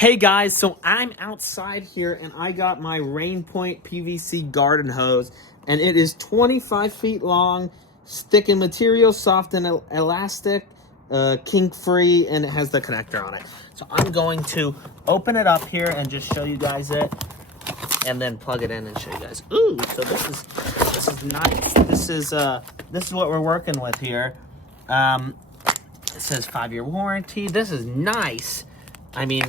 Hey guys, so I'm outside here and I got my RAINPOINT PVC garden hose and it is 25 feet long, stick and material, soft and elastic, kink free, and it has the connector on it. So I'm going to open it up here and just show you guys it and then plug it in and show you guys. Ooh, so this is nice. This is what we're working with here. It says 5-year warranty. This is nice. I mean,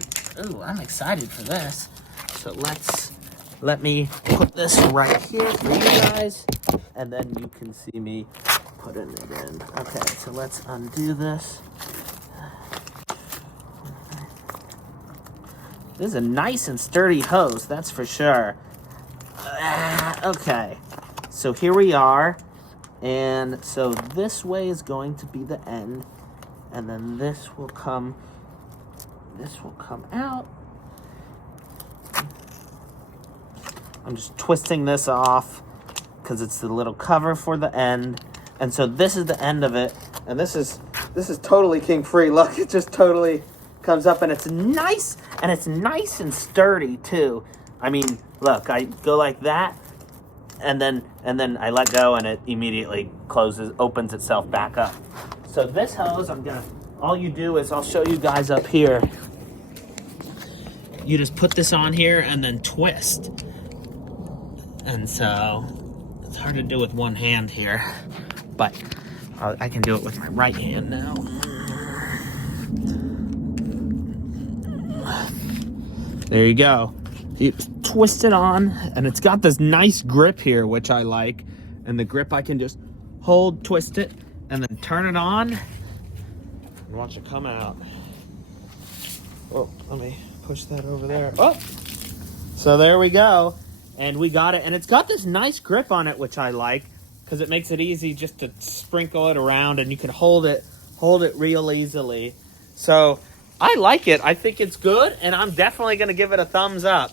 ooh, I'm excited for this. So let me put this right here for you guys, and then you can see me putting it in. Okay, so let's undo this. This is a nice and sturdy hose, that's for sure. Okay, so here we are. And so this way is going to be the end, and then this will come out. I'm just twisting this off because it's the little cover for the end. And so this is the end of it. And this is totally kink free. Look, it just totally comes up, and it's nice and sturdy too. I mean, look, I go like that, and then I let go and it immediately opens itself back up. So this hose, all you do is, I'll show you guys up here. You just put this on here and then twist. And so it's hard to do with one hand here, but I can do it with my right hand now. There you go. You twist it on, and it's got this nice grip here, which I like. And the grip, I can just hold, twist it, and then turn it on, and watch it come out. Oh, let me push that over there. Oh, so there we go, and we got it. And it's got this nice grip on it, which I like, because it makes it easy just to sprinkle it around, and you can hold it real easily. So I like it. I think it's good, and I'm definitely going to give it a thumbs up.